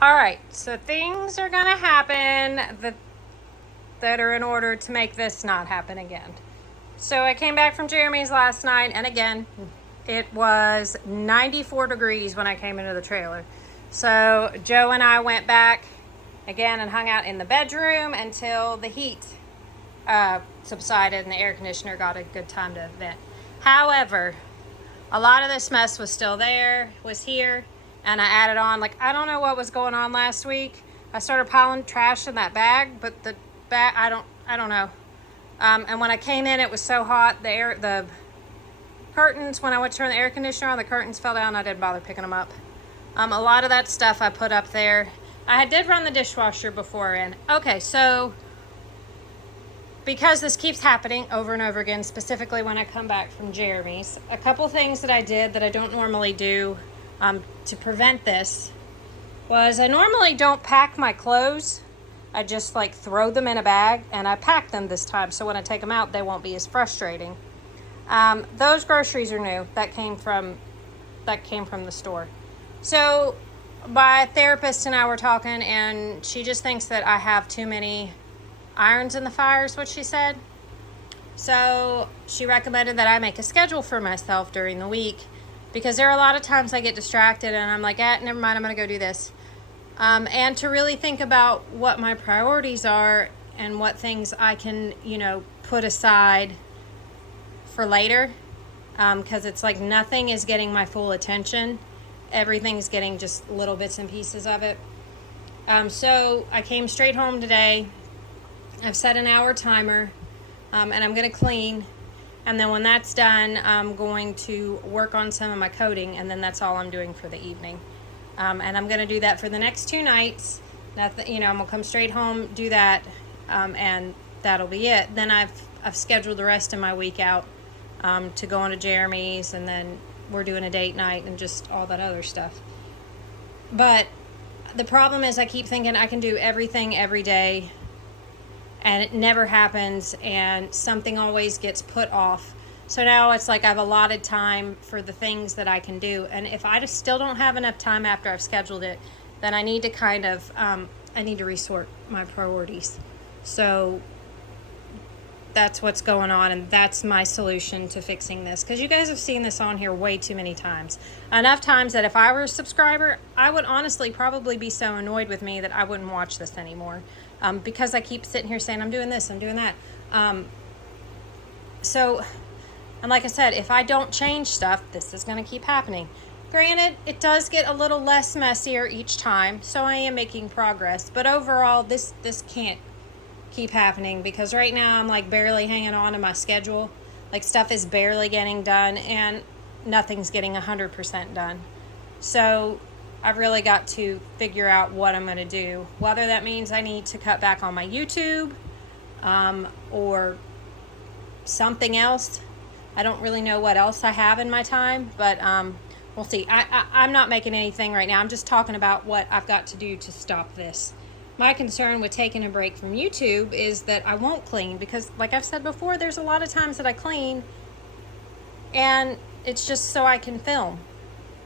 All right, so things are gonna happen that are in order to make this not happen again. So I came back from Jeremy's last night, and again, it was 94 degrees when I came into the trailer. So Joe and I went back again and hung out in the bedroom until the heat subsided and the air conditioner got a good time to vent. However, a lot of this mess was here, and I added on, like, I don't know what was going on last week. I started piling trash in that bag, but the bag, I don't know. And when I came in, it was so hot, the curtains, when I went to turn the air conditioner on, the curtains fell down. I didn't bother picking them up. A lot of that stuff I put up there. I did run the dishwasher before in. Okay, so because this keeps happening over and over again, specifically when I come back from Jeremy's, a couple things that I did that I don't normally do to prevent this was I normally don't pack my clothes. I just like throw them in a bag, and I pack them this time so when I take them out they won't be as frustrating. Those groceries are new. That came from the store. So my therapist and I were talking, and she just thinks that I have too many irons in the fire is what she said. So she recommended that I make a schedule for myself during the week, because there are a lot of times I get distracted and I'm like, never mind, I'm going to go do this. And to really think about what my priorities are and what things I can, put aside for later. Because it's like nothing is getting my full attention. Everything's getting just little bits and pieces of it. So I came straight home today. I've set an hour timer, and I'm going to clean. And then when that's done, I'm going to work on some of my coding, and then that's all I'm doing for the evening. And I'm going to do that for the next 2 nights. I'm going to come straight home, do that, and that'll be it. Then I've scheduled the rest of my week out to go on to Jeremy's, and then we're doing a date night and just all that other stuff. But the problem is I keep thinking I can do everything every day, and it never happens, and something always gets put off. So now it's like I've allotted time for the things that I can do, and if I just still don't have enough time after I've scheduled it, then I need to I need to resort my priorities. So that's what's going on, and that's my solution to fixing this, because you guys have seen this on here way too many times. Enough times that if I were a subscriber, I would honestly probably be so annoyed with me that I wouldn't watch this anymore, because I keep sitting here saying I'm doing this, I'm doing that. And like I said, if I don't change stuff, this is going to keep happening. Granted, it does get a little less messier each time, so I am making progress, but overall this can't keep happening, because right now I'm like barely hanging on to my schedule. Like, stuff is barely getting done, and nothing's getting 100% done. So I've really got to figure out what I'm going to do, whether that means I need to cut back on my YouTube or something else. I don't really know what else I have in my time, but we'll see. I'm not making anything right now. I'm just talking about what I've got to do to stop this. My concern with taking a break from YouTube is that I won't clean, because like I've said before, there's a lot of times that I clean and it's just so I can film,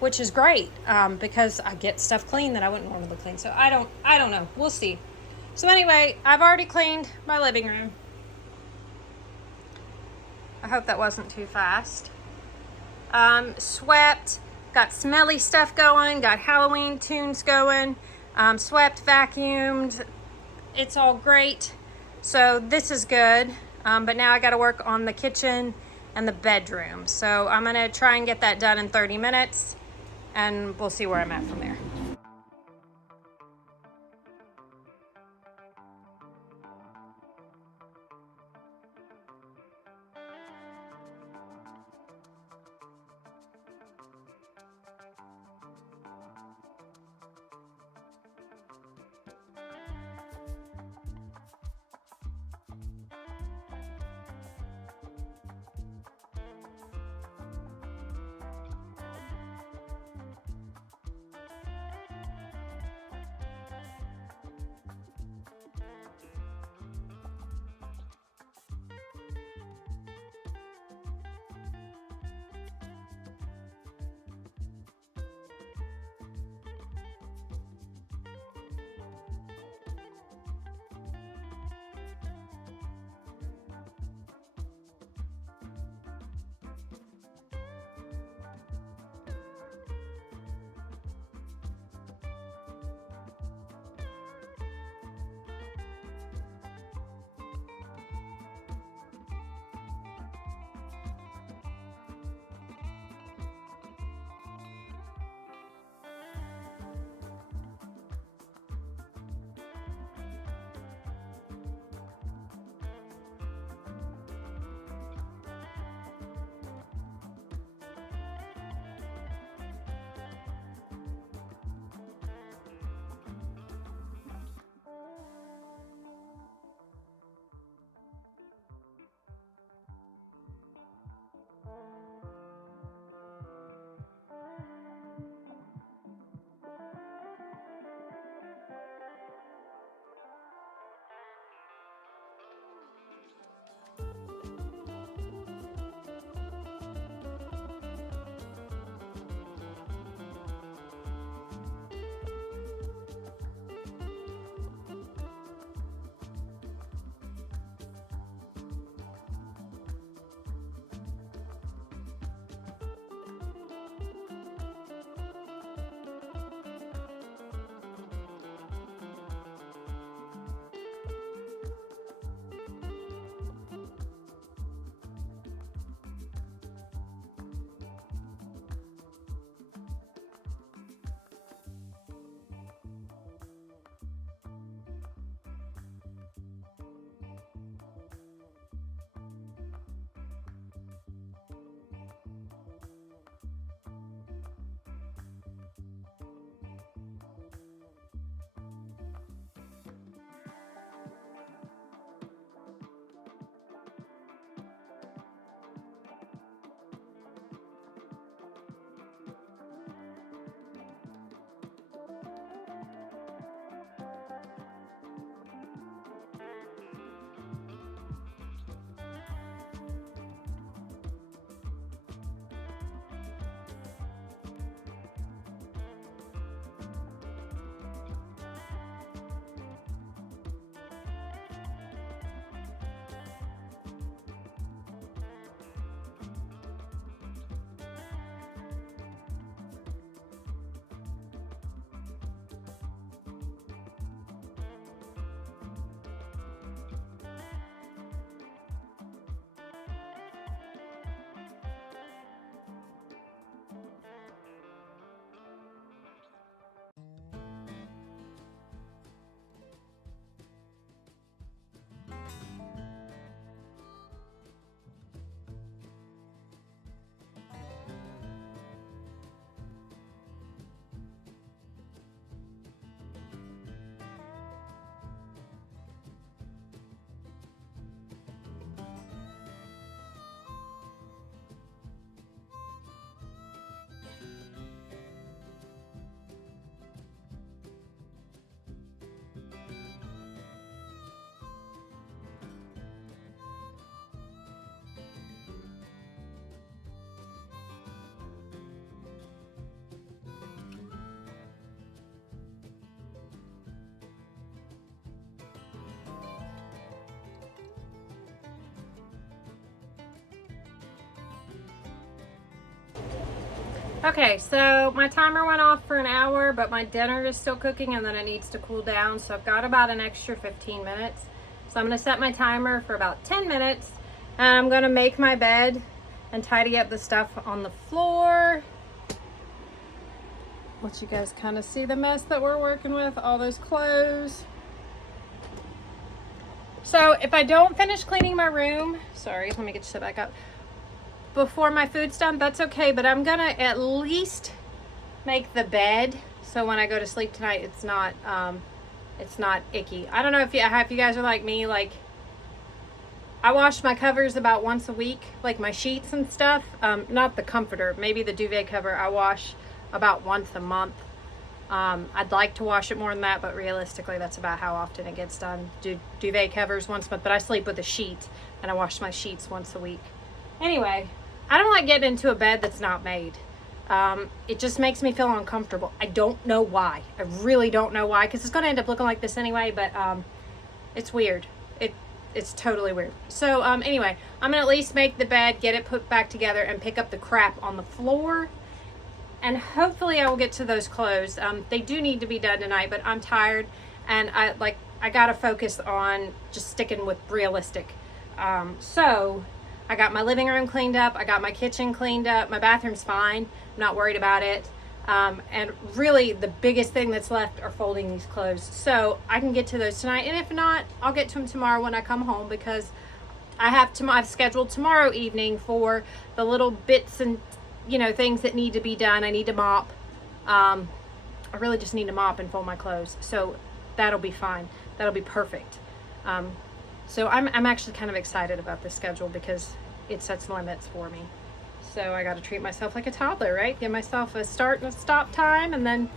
which is great, because I get stuff clean that I wouldn't normally clean. So I don't know. We'll see. So anyway, I've already cleaned my living room. I hope that wasn't too fast. Swept, got smelly stuff going, got Halloween tunes going, swept, vacuumed. It's all great. So this is good. But now I got to work on the kitchen and the bedroom. So I'm going to try and get that done in 30 minutes, and we'll see where I'm at from there. Okay, so my timer went off for an hour, but my dinner is still cooking and then it needs to cool down. So I've got about an extra 15 minutes. So I'm gonna set my timer for about 10 minutes and I'm gonna make my bed and tidy up the stuff on the floor. Let you guys kind of see the mess that we're working with, all those clothes. So if I don't finish cleaning my room, sorry, let me get you set back up, before my food's done, that's okay, but I'm gonna at least make the bed so when I go to sleep tonight it's not icky. I don't know if you guys are like me, like I wash my covers about once a week, like my sheets and stuff. Not the comforter, maybe the duvet cover I wash about once a month. I'd like to wash it more than that, but realistically that's about how often it gets done. Duvet covers once a month, but I sleep with a sheet and I wash my sheets once a week. Anyway, I don't like getting into a bed that's not made. It just makes me feel uncomfortable. I don't know why. I really don't know why, because it's going to end up looking like this anyway, but it's weird. It's totally weird. So anyway, I'm going to at least make the bed, get it put back together, and pick up the crap on the floor. And hopefully I will get to those clothes. They do need to be done tonight, but I'm tired, and I got to focus on just sticking with realistic. So I got my living room cleaned up. I got my kitchen cleaned up. My bathroom's fine. I'm not worried about it. And really the biggest thing that's left are folding these clothes. So I can get to those tonight. And if not, I'll get to them tomorrow when I come home, because I've scheduled tomorrow evening for the little bits and, things that need to be done. I need to mop. I really just need to mop and fold my clothes. So that'll be fine. That'll be perfect. So I'm actually kind of excited about this schedule because it sets limits for me. So I got to treat myself like a toddler, right? Give myself a start and a stop time, and then,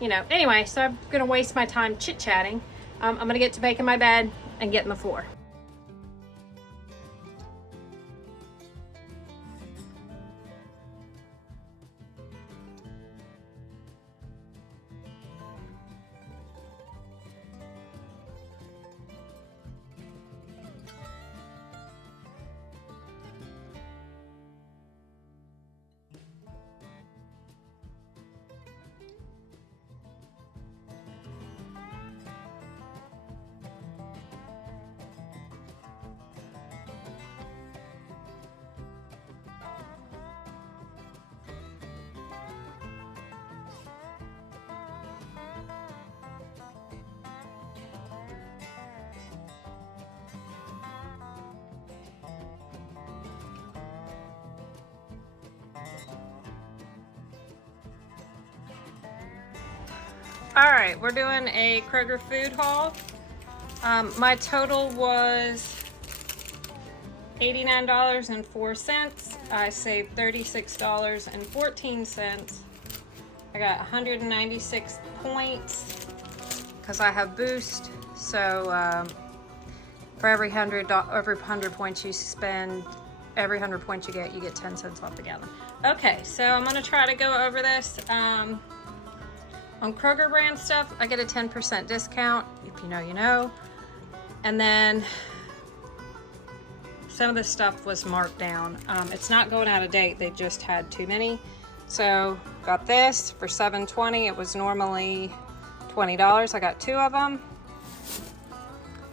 anyway, so I'm going to waste my time chit-chatting. I'm going to get to making my bed and get in the floor. All right, we're doing a Kroger food haul. My total was $89.04. I saved $36.14. I got 196 points because I have Boost. So for every 100 points you spend, every 100 points you get 10 cents off the gallon. Okay, so I'm gonna try to go over this. On Kroger brand stuff, I get a 10% discount. If you know, you know. And then some of this stuff was marked down. It's not going out of date. They just had too many. So got this for $7.20. It was normally $20. I got 2 of them.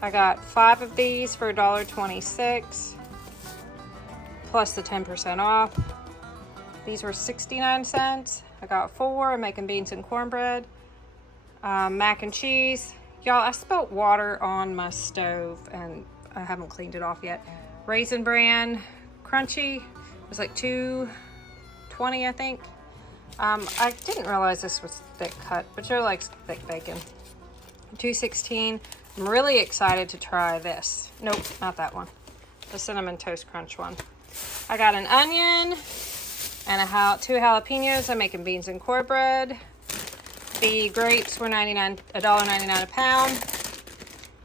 I got 5 of these for $1.26 plus the 10% off. These were 69 cents. I got 4. I'm making beans and cornbread. Mac and cheese. Y'all, I spilled water on my stove and I haven't cleaned it off yet. Raisin Bran Crunchy. It was like $2.20, I think. I didn't realize this was thick cut, but Joe likes thick bacon. $2.16. I'm really excited to try this. Nope, not that one. The Cinnamon Toast Crunch one. I got an onion and 2 jalapenos. I'm making beans and cornbread. The grapes were $1.99 a pound.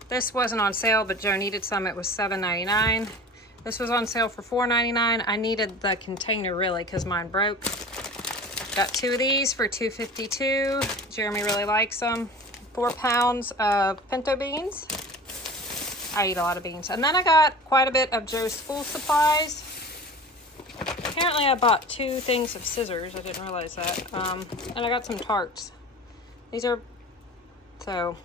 This wasn't on sale, but Joe needed some. It was $7.99. This was on sale for $4.99. I needed the container really because mine broke. Got 2 of these for $2.52. Jeremy really likes them. 4 pounds of pinto beans. I eat a lot of beans. And then I got quite a bit of Joe's school supplies. apparently I bought 2 things of scissors. I didn't realize that. And I got some tarts. These are, so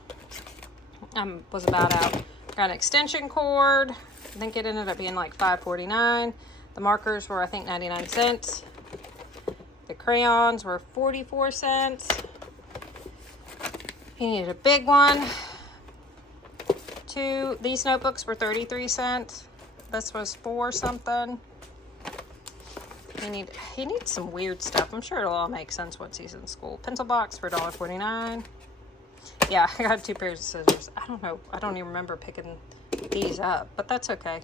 was about out. Got an extension cord. I think it ended up being like $5.49. The markers were, I think, 99 cents. The crayons were 44 cents. You needed a big one. 2, these notebooks were 33 cents. This was 4 something. He needs some weird stuff. I'm sure it'll all make sense once he's in school. Pencil box for $1.49. Yeah, I got 2 pairs of scissors. I don't know. I don't even remember picking these up, but that's okay.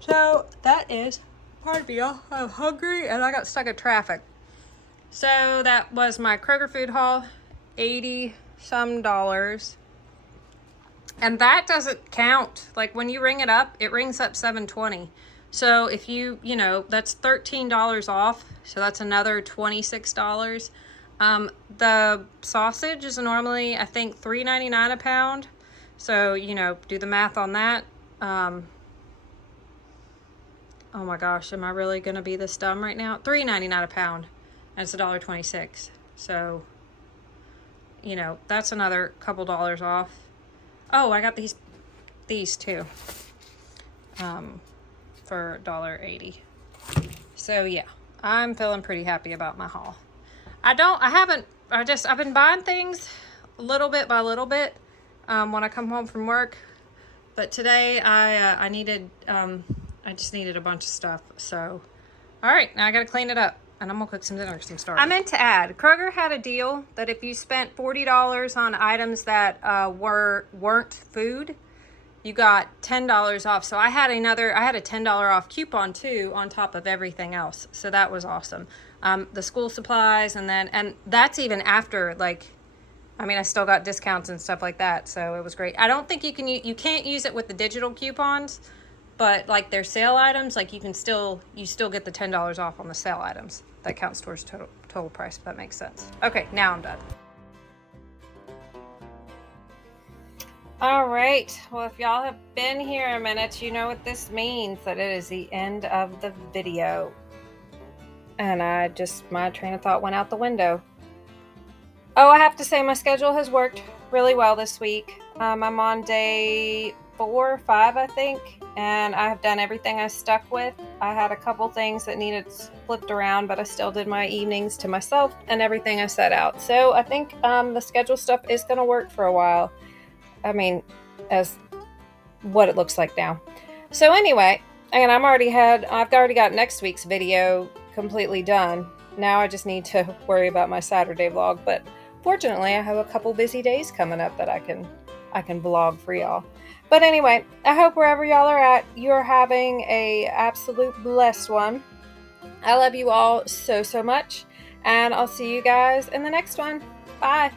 So that is, pardon me, I'm hungry and I got stuck in traffic. So that was my Kroger food haul, $80 some. And that doesn't count. Like when you ring it up, it rings up $7.20. So if you know, that's $13 off. So that's another $26. The sausage is normally, I think, $3.99 a pound. So, you know, do the math on that. Oh my gosh, am I really going to be this dumb right now? $3.99 a pound. And it's $1.26. So, you know, that's another couple dollars off. Oh, I got these too. For $1.80. So yeah, I'm feeling pretty happy about my haul. I've been buying things little bit by little bit when I come home from work. But today I just needed a bunch of stuff. So, all right, now I gotta clean it up and I'm gonna cook some dinner because I'm starving. I meant to add, Kroger had a deal that if you spent $40 on items that weren't food, you got $10 off. So I had a $10 off coupon too on top of everything else. So that was awesome. The school supplies and that's even after, like, I mean, I still got discounts and stuff like that. So it was great. I don't think you can't use it with the digital coupons, but like their sale items, like you still get the $10 off on the sale items. That counts towards total price, if that makes sense. Okay, now I'm done. All right, well, if y'all have been here a minute, you know what this means, that it is the end of the video. And my train of thought went out the window. Oh, I have to say my schedule has worked really well this week. I'm on day 4 or 5, I think, and I have done everything I stuck with. I had a couple things that needed flipped around, but I still did my evenings to myself and everything I set out. So I think the schedule stuff is going to work for a while. I mean, as what it looks like now. So anyway, and I've already got next week's video completely done. Now I just need to worry about my Saturday vlog, but fortunately I have a couple busy days coming up that I can vlog for y'all. But anyway, I hope wherever y'all are at, you're having a absolute blessed one. I love you all so much, and I'll see you guys in the next one. Bye.